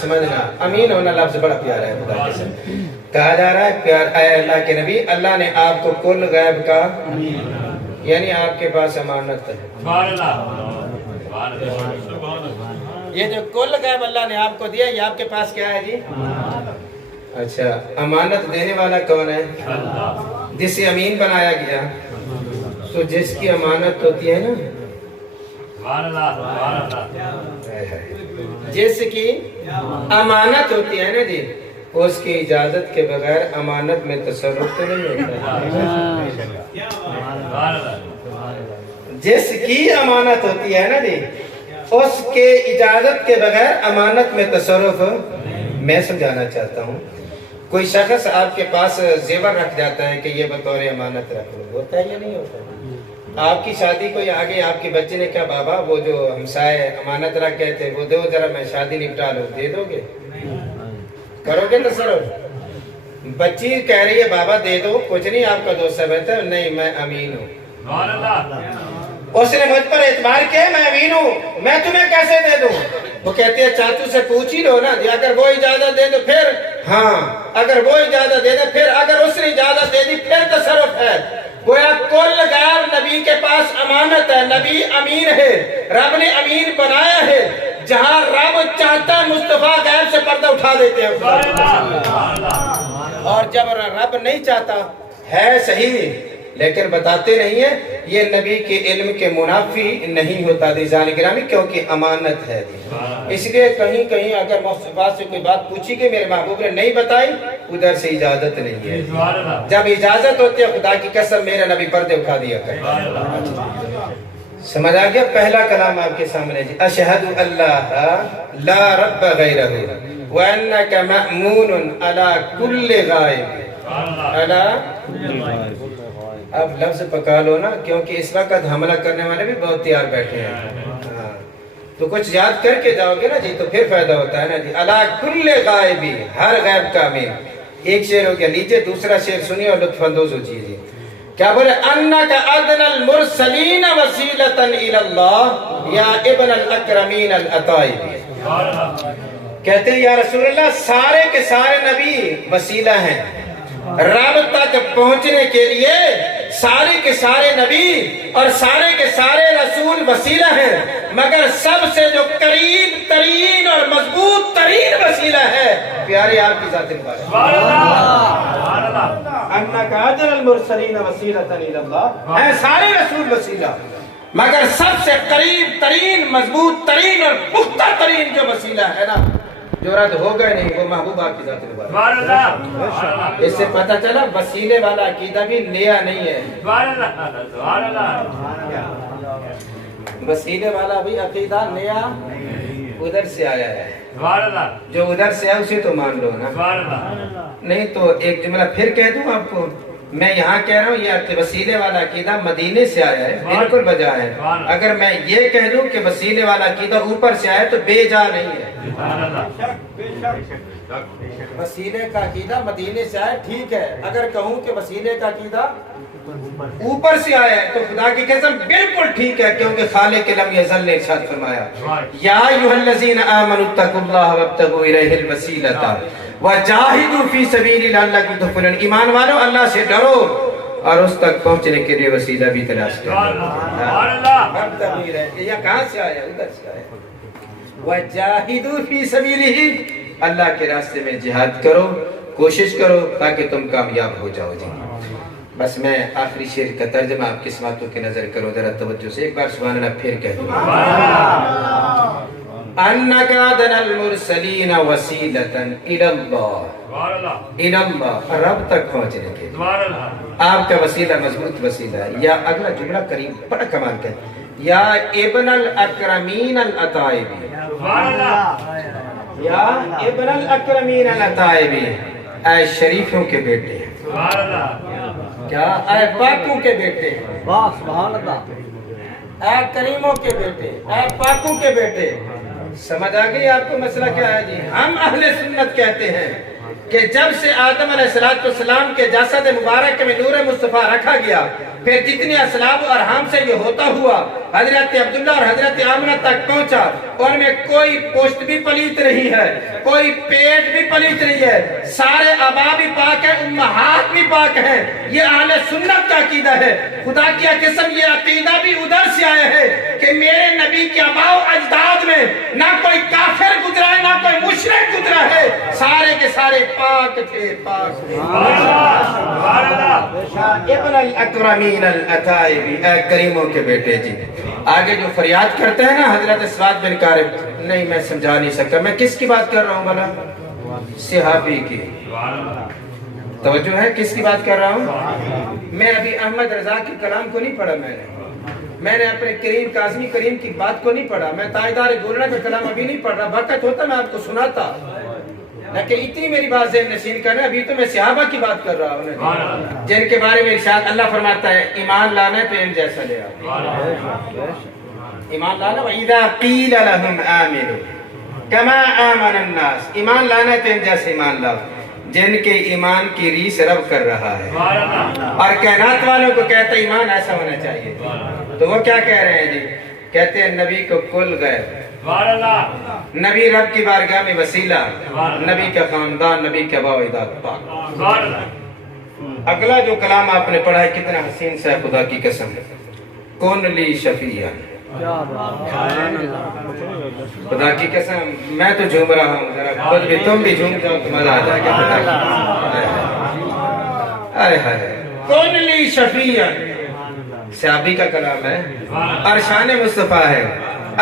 سمجھنا امین ہونا لفظ بڑا پیارا ہے. خدا کے ساتھ کہا جا رہا ہے پیار اے اللہ کے نبی، اللہ نے آپ کو کل غیب کا یعنی آپ کے پاس امانت ہے. یہ جو کل غیب اللہ نے آپ کو دیا، یہ آپ کے پاس کیا ہے جی؟ اچھا، امانت دینے والا کون ہے؟ جسے امین بنایا گیا. تو جس کی امانت ہوتی ہے نا، جس کی امانت ہوتی ہے نا جی، اس کی اجازت کے بغیر امانت میں تصرف تو نہیں ہوتا. جس کی امانت ہوتی ہے نا جی، اس کے اجازت کے بغیر امانت میں تصرف. میں سمجھانا چاہتا ہوں، کوئی شخص آپ کے پاس زیور رکھ جاتا ہے کہ یہ بطور امانت رکھ لو، ہوتا ہے یا نہیں ہوتا؟ آپ کی شادی کوئی آگے آپ کے بچے نے کہا بابا وہ جو ہمسائے امانت رکھ گئے تھے وہ دو ذرا، میں شادی نپٹا لوں، دے دو گے؟ کرو گے تصرف؟ بچی کہہ رہی ہے بابا دے دو، کچھ نہیں آپ کا دوست ہے. بہتر نہیں، میں امین ہوں. اس نے مجھ پر اعتبار کیا، میں امین ہوں، میں تمہیں کیسے دے دوں؟ وہ کہتے ہیں چاچو سے پوچھ ہی لو نا. اگر وہ اجازت دے دو پھر، ہاں اگر وہ اجازت دے دے پھر، اگر اس نے اجازت دے دی پھر تصرف ہے. گویا کل غیب نبی کے پاس امانت ہے. نبی امین ہے، رب نے امین بنایا ہے. جہاں رب چاہتا مصطفیٰ غیب سے پردہ اٹھا دیتے ہیں، اور جب رب نہیں چاہتا ہے صحیح لیکن بتاتے نہیں ہیں. یہ نبی کے علم کے منافی نہیں ہوتا عزیزان گرامی، کیونکہ امانت ہے. اس لیے کہیں کہیں اگر مصطفیٰ سے کوئی بات پوچھی کہ میرے محبوب نے نہیں بتائی، ادھر سے اجازت نہیں ہے. جب اجازت ہوتی ہے خدا کی قسم میرے نبی پردے اٹھا دیا کرتے. سمجھ آ گیا؟ پہلا کلام آپ کے سامنے جی، اشہد اللہ لا رب غیرہ وانک مأمون علی کل غائب. اب لفظ پکا لو نا، کیونکہ اس وقت حملہ کرنے والے بھی بہت تیار بیٹھے ہیں. تو کچھ یاد کر کے جاؤ گے نا جی تو پھر فائدہ ہوتا ہے نا جی. علی کل غائب، ہر غیب کا امین. ایک شعر ہو گیا، لیجئے دوسرا شعر سنیے اور لطف اندوز ہو جیجیے. کیا بولے؟ انک ادنی المرسلین وسیلۃ الی اللہ یا ابن الاکرمین العطائب. کہتے ہیں یا رسول اللہ، سارے کے سارے نبی وسیلہ ہیں رب تک پہنچنے کے لیے. سارے کے سارے نبی اور سارے کے سارے رسول وسیلہ ہیں، مگر سب سے جو قریب ترین اور مضبوط ترین وسیلہ ہے پیارے آپ کی ذات مبارک. انک ادنی المرسلین وسیلۃ الی اللہ، ہیں سارے رسول وسیلہ، مگر سب سے قریب ترین مضبوط ترین اور پختہ ترین جو وسیلہ ہے نا، جو رد ہو گئے نہیں، وہ محبوب آپ کی ذات مبارک. اس سے پتہ چلا وسیلے والا عقیدہ بھی نیا نہیں ہے. وسیلے والا بھی عقیدہ نیا ادھر سے آیا ہے. جو ادھر سے آیا اسے تو مان لو نا. نہیں تو ایک جملہ پھر کہہ دوں آپ کو، میں یہاں کہہ رہا ہوں یہ وسیلے والا عقیدہ مدینے سے آیا ہے، بالکل بجا ہے. اگر میں یہ کہہ دوں کہ وسیلے والا عقیدہ اوپر سے آیا تو بے جا نہیں ہے. وسیلے کا عقیدہ مدینے سے آیا ٹھیک ہے، اگر کہوں کہ وسیلے کا عقیدہ اوپر سے آیا ہے تو خدا کی قسم بالکل ٹھیک ہے، کیونکہ خالق لم یزل نے ارشاد فرمایا یا ایھا الذین آمنوا اتقوا اللہ وابتغوا الیہ الوسیلۃ وجاہدوا فی سبیلہ لعلکم تفلحون. ایمان والو اللہ سے ڈرو اور اس تک پہنچنے کے لیے وسیلہ بھی تلاش کرو. یہ کہاں سے آیا؟ ادھر سے آیا. وَجَاهِدُوا فِي سَبِيلِهِ، اللہ کے راستے میں جہاد کرو، کوشش کرو تاکہ تم کامیاب ہو جاؤ. جی بس میں آخری شعر کا ترجمہ آپ کی سماعتوں کی نظر کرو ذرا توجہ سے. ایک بار سبحان اللہ پھر کہہ دو. أَنَّكَ أَدْنَى الْمُرْسَلِينَ وَسِيلَةً إِلَى اللَّهِ، إِلَى اللَّهِ، رب تک پہنچنے کے لیے آپ کا وسیلہ مضبوط وسیلہ ہے. یا اگلا جملہ کریم بڑا کمال کا ہے. یا ابن الاکرمین الاتائبی، یا ابن الاکرمین الاتائبی، اے شریفوں کے بیٹے، کیا اے پاکوں کے بیٹے، اے کریموں کے بیٹے، اے پاکوں کے بیٹے. سمجھ آ گئی آپ کو مسئلہ کیا ہے؟ جی ہم اہل سنت کہتے ہیں کہ جب سے آدم علیہ السلام کے جسد مبارک میں نور مصطفیٰ رکھا گیا، پھر جتنے اسلاب و ارحام سے یہ ہوتا ہوا حضرت عبداللہ اور حضرت آمنہ تک پہنچا، ان میں کوئی پوشت بھی پلیت نہیں ہے، کوئی پیٹ بھی پلیت نہیں ہے، سارے آبا بھی پاک ہیں، امہات بھی پاک ہیں. یہ اہل سنت کا عقیدہ ہے. خدا کی قسم یہ عقیدہ بھی ادھر سے آیا ہے کہ میرے نبی کے آباء و اجداد میں نہ کوئی کافر گزرا ہے نہ کوئی مشرک گزرا ہے، سارے کے سارے پاک تھے، پاک تھے. ابن الاکرمین الاتائبی، اے کریموں کے بیٹے. جی آگے جو فریاد کرتے ہیں نا حضرت سعد بن کارب، نہیں میں سمجھا نہیں سکتا میں کس کی بات کر رہا ہوں بھلا؟ صحابی کی. توجہ ہے کس کی بات کر رہا ہوں؟ میں ابھی احمد رضا کے کلام کو نہیں پڑھا، میں نے اپنے کریم کاظمی کریم کی بات کو نہیں پڑھا، میں تاجدار گولڑا کا کلام ابھی نہیں پڑھ رہا. وقت ہوتا میں آپ کو سناتا، لیکن اتنی میری بات ذہن نشین کرنا. ابھی تو میں صحابہ کی بات کر رہا ہوں جن کے بارے میں ارشاد اللہ فرماتا ہے ایمان لانا ہے تو ان جیسا لے آؤ. ایمان لانا وَإِذَا قِيلَ لَهُمْ آمِنُوا كَمَا آمَنَ النَّاسِ، ایمان لانا ہے تو ان جیسے ایمان لاؤ جن کے ایمان کی ریس رب کر رہا ہے. اور کائنات والوں کو کہتا ہے ایمان ایسا ہونا چاہیے. تو وہ کیا کہہ رہے ہیں؟ جی کہتے ہیں نبی کو کل غیب، نبی رب کی بارگاہ میں وسیلہ، نبی کا خاندان، نبی کے آباء و اجداد پاک. اگلا جو کلام آپ نے پڑھا ہے کتنا حسین سا ہے، خدا کی قسم. کون لی شفیع، خدا کی قسم میں تو جھوم رہا ہوں، ذرا خود بھی تم بھی جھوم جاؤ تو مزہ آ جائے گا. ارے ہائے کون لی شفیع، صحابی کا کلام ہے اور شان مصطفیٰ ہے،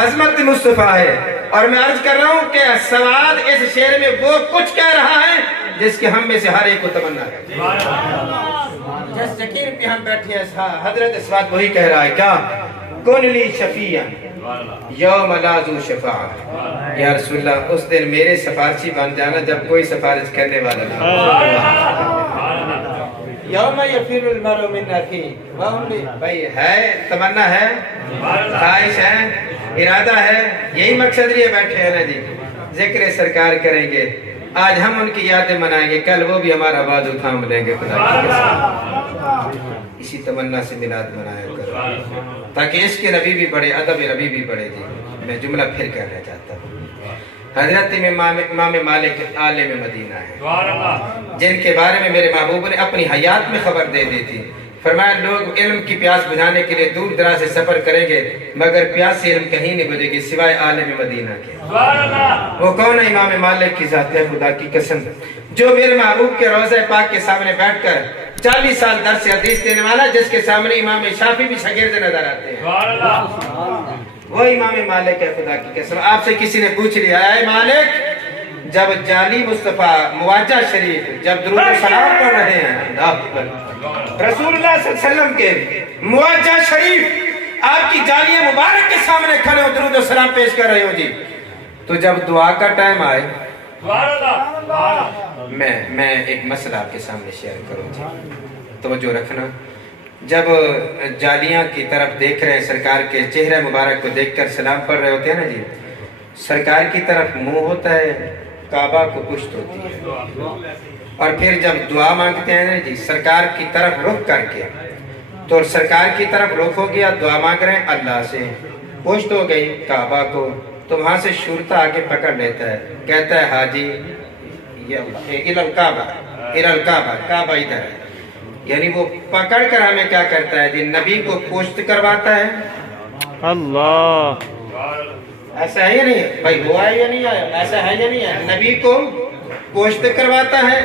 عظمت مصطفیٰ ہے. اور میں عرض کر رہا ہوں کہ سواد اس شعر میں وہ کچھ کہہ رہا ہے جس کے ہم میں سے ہر ایک کو تمنا ہے. جس سکین پہ ہم بیٹھے ہیں حضرت سواد وہی کہہ رہا ہے کیا؟ کن لی شفیع یوم لا ذو شفاعہ، یا رسول اللہ اس دن میرے سفارشی بن جانا جب کوئی سفارش کرنے والا نہ. یوم یفر المرء من اخیہ، بھائی ہے تمنا ہے، خواہش ہے، ارادہ ہے، یہی مقصد لیے بیٹھے ہیں نا. جی ذکر سرکار کریں گے، آج ہم ان کی یادیں منائیں گے، کل وہ بھی ہمارا بازو تھام لیں گے. اسی تمنا سے میلاد منایا کرو تاکہ عشق نبی بھی بڑھے، ادب نبی بھی بڑھے. جی میں جملہ پھر کہنا چاہتا ہوں. حضرت امام مالک عالم مدینہ ہے جن کے بارے میں میرے محبوب نے اپنی حیات میں خبر دے دی تھی. فرمایا لوگ علم کی پیاس بجھانے کے لیے دور دراز سے سفر کریں گے مگر پیاس سے علم کہیں نہیں بجھے گی سوائے عالم مدینہ کے. وہ کون ہے؟ امام مالک کی ذات ہے. خدا کی قسم جو میرے محبوب کے روضہ پاک کے سامنے بیٹھ کر 40 سال درس حدیث دینے والا، جس کے سامنے امام شافعی بھی شاگرد نظر آتے ہیں، وہ امام مالک ہے. خدا کی قسم آپ سے کسی نے پوچھ لیا اے مالک جب جعلی مصطفیٰ مواجہ شریف جب درود و سلام پڑھ رہے ہیں رسول اللہ صلی اللہ علیہ وسلم کے مواجہ شریف آپ کی جعلی مبارک کے سامنے کھڑے ہو درود و سلام پیش کر رہے ہو، جی تو جب دعا کا ٹائم آئے میں ایک مسئلہ آپ کے سامنے شیئر کروں. جی توجہ رکھنا. جب جالیاں کی طرف دیکھ رہے ہیں، سرکار کے چہرے مبارک کو دیکھ کر سلام پڑھ رہے ہوتے ہیں نا جی، سرکار کی طرف منہ ہوتا ہے، کعبہ کو پشت ہوتی ہے. اور پھر جب دعا مانگتے ہیں نا جی سرکار کی طرف رخ کر کے، تو سرکار کی طرف رخ ہو گیا، دعا مانگ رہے ہیں اللہ سے، پشت ہو گئی کعبہ کو، تو وہاں سے شورتا آگے پکڑ لیتا ہے، کہتا ہے حاجی الکعبہ، کعبہ ادھر ہے. یعنی وہ پکڑ کر ہمیں کیا کرتا ہے جی؟ نبی کو پوشت کرواتا ہے. اللہ ایسا ہے یا نہیں ہے بھائی؟ ہوا ہے یا نہیں آیا؟ ایسا ہے یا نہیں ہے؟ نبی کو پوشت کرواتا ہے،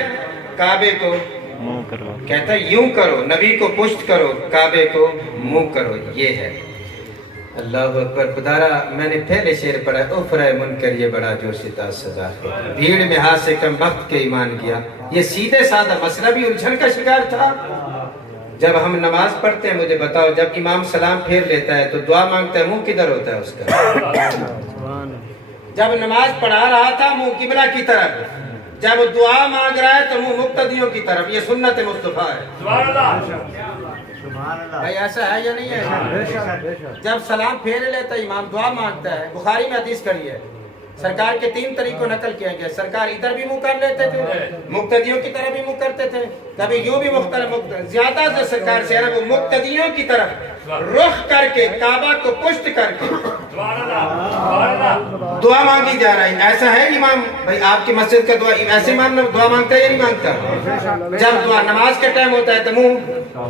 کعبے کو منہ کروا. کہتا ہے یوں کرو، نبی کو پشت کرو، کعبے کو منہ کرو. یہ ہے. اللہ اکبر. خدارا میں نے پہلے شعر پڑھا، افرائے منکر یہ بڑا جو ستا سزا ہے، بھیڑ میں ہاتھ سے کم وقت کے ایمان کیا. یہ سیدھے سادہ مسئلہ بھی الجھن کا شکار تھا. جب ہم نماز پڑھتے ہیں مجھے بتاؤ، جب امام سلام پھیر لیتا ہے تو دعا مانگتا ہے، منہ کدھر ہوتا ہے اس کا؟ جب نماز پڑھا رہا تھا منہ قبلہ کی طرف، جب دعا مانگ رہا ہے تو منہ مقتدیوں کی طرف. یہ سنت مصطفیٰ ہے. بھائی ایسا ہے یا نہیں ہے؟ جب سلام پھیر لیتا ہے امام، دعا مانگتا ہے. بخاری میں حدیث کری ہے، سرکار کے 3 طریقوں نقل کیا گیا. سرکار ادھر بھی منہ کر لیتے تھے، مقتدیوں کی طرف بھی منہ کرتے تھے، کبھی یوں بھی مختلف. زیادہ سے سرکار سے وہ مقتدیوں کی طرف رخ کر کے، کعبہ کو پشت کر کے دعا مانگی جا رہی. ایسا ہے امام بھائی آپ کی مسجد کا دعا ایسے دعا مانگتا ہے یا نہیں مانگتا؟ جب دعا نماز کا ٹائم ہوتا ہے تو منہ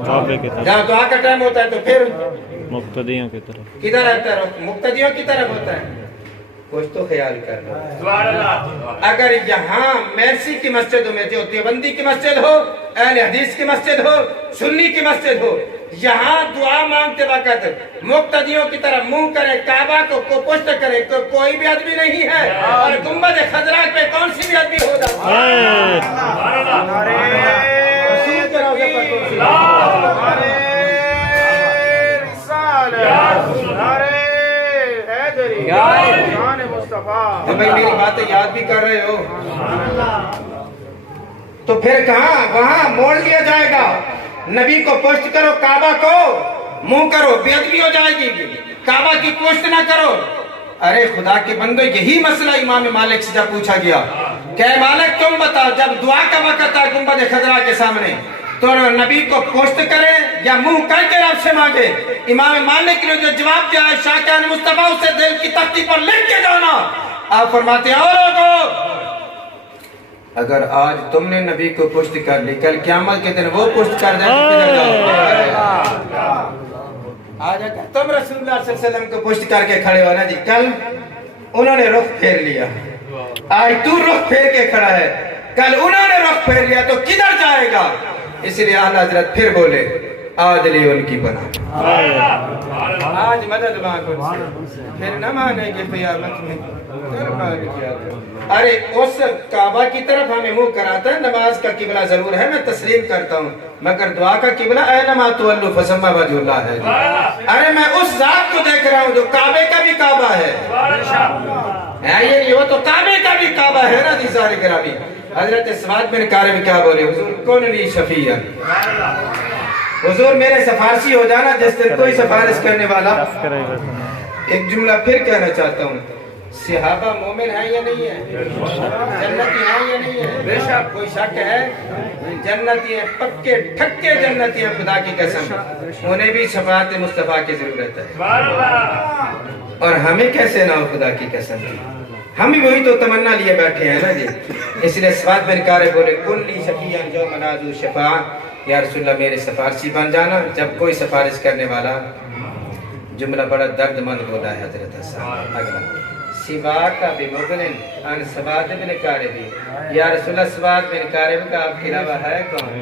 کعبے کی طرف، جب دعا کا ٹائم ہوتا ہے تو پھر مقتدیوں کی طرف. کدھر رہتا ہے؟ مقتدیوں کی طرف ہوتا ہے. کچھ تو خیال کرنا. اگر یہاں مرسی کی مسجدوں میں جو دیوبندی کی مسجد ہو، اہل حدیث کی مسجد ہو، سنی کی مسجد ہو، یہاں دعا مانگتے وقت مقتدیوں کی طرف منہ کرے، کعبہ کو پشت کرے، کوئی بھی آدمی نہیں ہے. اور گنبد خضرا پہ کون سی بھی آدمی ہو جاتا تو بھائی میری باتیں یاد بھی کر رہے ہو؟ تو پھر کہاں وہاں موڑ لیا جائے گا. نبی کو پشت کرو، کعبہ کو منہ کرو. بے ادبی ہو جائے گی، کعبہ کی پشت نہ کرو. ارے خدا کے بندو، یہی مسئلہ امام مالک سے جب پوچھا گیا کہ مالک تم بتاؤ، جب دعا کا وقت آئے گنبد خضرا کے سامنے تو نبی کو پشت کرے یا منہ کر کے رب سے مانگے؟ امام مالک نے جو جواب دیا ہے، شاکان مصطفیٰ اسے دل کی تختی پر لکھ کے جانا. آپ فرماتے ہیں اور لوگوں، اگر آج تم نے نبی کو پشت کر لی، کل قیامت کے دن وہ پشت کر دیں تو کدھر جاؤ؟ آج تم رسول اللہ صلی اللہ علیہ وسلم کو پشت کر کے کھڑے ہو نا جی، کل انہوں نے رخ پھیر لیا. آج تو رخ پھیر کے کھڑا ہے، کل انہوں نے رخ پھیر لیا تو کدھر جائے گا؟ اس لیے اعلیٰ حضرت پھر بولے، آج لی ان کی بنا، آج مدد مانگو سے، پھر نہ مانیں گے قیامت میں. ارے اس کعبہ کی طرف ہمیں منہ کراتا ہے. نماز کا قبلہ ضرور ہے، میں تسلیم کرتا ہوں، مگر دعا کا قبلہ اینما تولوا فثم وجہ اللہ ہے. ارے میں اس ذات کو دیکھ رہا ہوں جو کعبے کا بھی کعبہ ہے. یہ نہیں ہو تو کعبے کا بھی کعبہ ہے نا جی. سارے گرامی حضرت سعد بن کارب کیا بولے، حضور کون لی شفیع، حضور میرے سفارشی ہو جانا جس دن کوئی سفارش کرنے والا. ایک جملہ پھر کہنا چاہتا ہوں، صحابہ مومن ہیں یا نہیں ہیں؟ جنتی ہیں یا نہیں ہیں؟ بے شک کوئی شک ہے؟ جنتی ہیں، پکے ٹھکے جنتی ہیں. خدا کی قسم انہیں بھی شفاعت مصطفیٰ کی ضرورت ہے. اور ہمیں کیسے نہ ہو خدا کی قسم کی؟ ہم بھی وہی تو تمنا لیے بیٹھے ہیں نا جی. اس لیے سعد بن کارب بولے، کل لی شفیعا جو منازو شفاع، یا رسول اللہ میرے سفارشی بن جانا جب کوئی سفارش کرنے والا. جملہ بڑا درد مند بولا ہے حضرت حسن. اگلا، سواک بمغنن عن سعد بن کارب، یا رسول اللہ سعد بن کارب کا آپ کے علاوہ ہے کون؟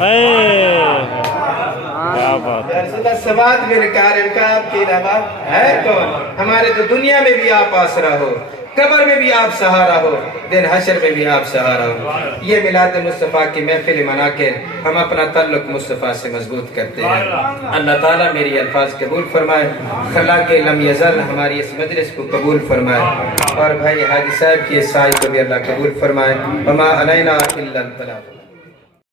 یا رسول اللہ سعد بن کارب کا آپ کے علاوہ ہے کون؟ ہمارے تو دنیا میں بھی آپ آسرا ہو، قبر میں بھی آپ سہارا ہو، دن حشر میں بھی آپ سہارا ہو. یہ میلاد مصطفیٰ کی محفل منا کے ہم اپنا تعلق مصطفیٰ سے مضبوط کرتے ہیں. اللہ تعالیٰ میری الفاظ قبول فرمائے، خلاق لم یزل ہماری اس مجلس کو قبول فرمائے، اور بھائی حاجی صاحب کی اس سائی کو بھی اللہ قبول فرمائے. وما علینا الا البلاغ.